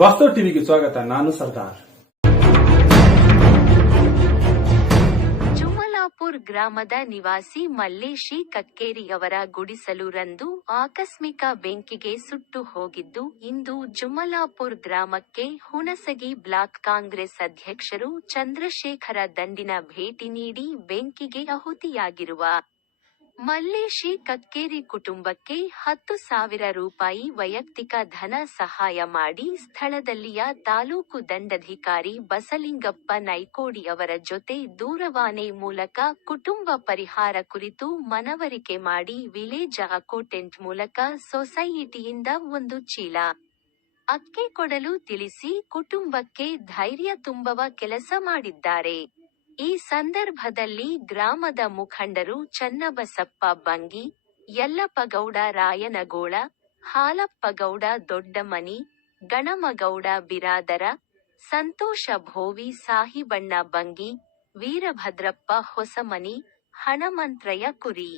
ವಾಸ್ತವ ಟಿವಿಗೆ ಸ್ವಾಗತ. ನಾನು ಸರ್ದಾರ್. ಜುಮಲಾಪುರ್ ಗ್ರಾಮದ ನಿವಾಸಿ ಮಲ್ಲೇಶಿ ಕಕ್ಕೇರಿಯವರ ಗುಡಿಸಲು ರಂದು ಆಕಸ್ಮಿಕ ಬೆಂಕಿಗೆ ಸುಟ್ಟು ಹೋಗಿದ್ದು, ಇಂದು ಜುಮಲಾಪುರ್ ಗ್ರಾಮಕ್ಕೆ ಹುಣಸಗಿ ಬ್ಲಾಕ್ ಕಾಂಗ್ರೆಸ್ ಅಧ್ಯಕ್ಷರು ಚಂದ್ರಶೇಖರ ದಂಡಿನ ಭೇಟಿ ನೀಡಿ ಬೆಂಕಿಗೆ ಆಹುತಿಯಾಗಿರುವ ಮಲ್ಲೇಶಿ ಕಕ್ಕೇರಿ ಕುಟುಂಬಕ್ಕೆ 10,000 ರೂಪಾಯಿ ವೈಯಕ್ತಿಕ ಧನ ಸಹಾಯ ಮಾಡಿ ಸ್ಥಳದಲ್ಲಿಯ ತಾಲೂಕು ದಂಡಾಧಿಕಾರಿ ಬಸಲಿಂಗಪ್ಪ ನೈಕೋಡಿ ಅವರ ಜೊತೆ ದೂರವಾಣಿ ಮೂಲಕ ಕುಟುಂಬ ಪರಿಹಾರ ಕುರಿತು ಮನವರಿಕೆ ಮಾಡಿ ವಿಲೇಜ್ ಅಕೌಂಟೆಂಟ್ ಮೂಲಕ ಸೊಸೈಟಿಯಿಂದ 1 ಚೀಲ ಅಕ್ಕಿ ಕೊಡಲು ತಿಳಿಸಿ ಕುಟುಂಬಕ್ಕೆ ಧೈರ್ಯ ತುಂಬುವ ಕೆಲಸ ಮಾಡಿದ್ದಾರೆ. ಈ ಸಂದರ್ಭದಲ್ಲಿ ಗ್ರಾಮದ ಮುಖಂಡರು ಚನ್ನಬಸಪ್ಪ ಬಂಗಿ, ಯಲ್ಲಪ್ಪಗೌಡ ರಾಯನಗೋಳ, ಹಾಲಪ್ಪಗೌಡ ದೊಡ್ಡಮನಿ, ಗಣಮಗೌಡ ಬಿರಾದರ, ಸಂತೋಷ ಭೋವಿ ಸಾಹಿಬಣ್ಣ ಬಂಗಿ, ವೀರಭದ್ರಪ್ಪ ಹೊಸಮನಿ, ಹಣಮಂತ್ರಯ್ಯ ಕುರಿ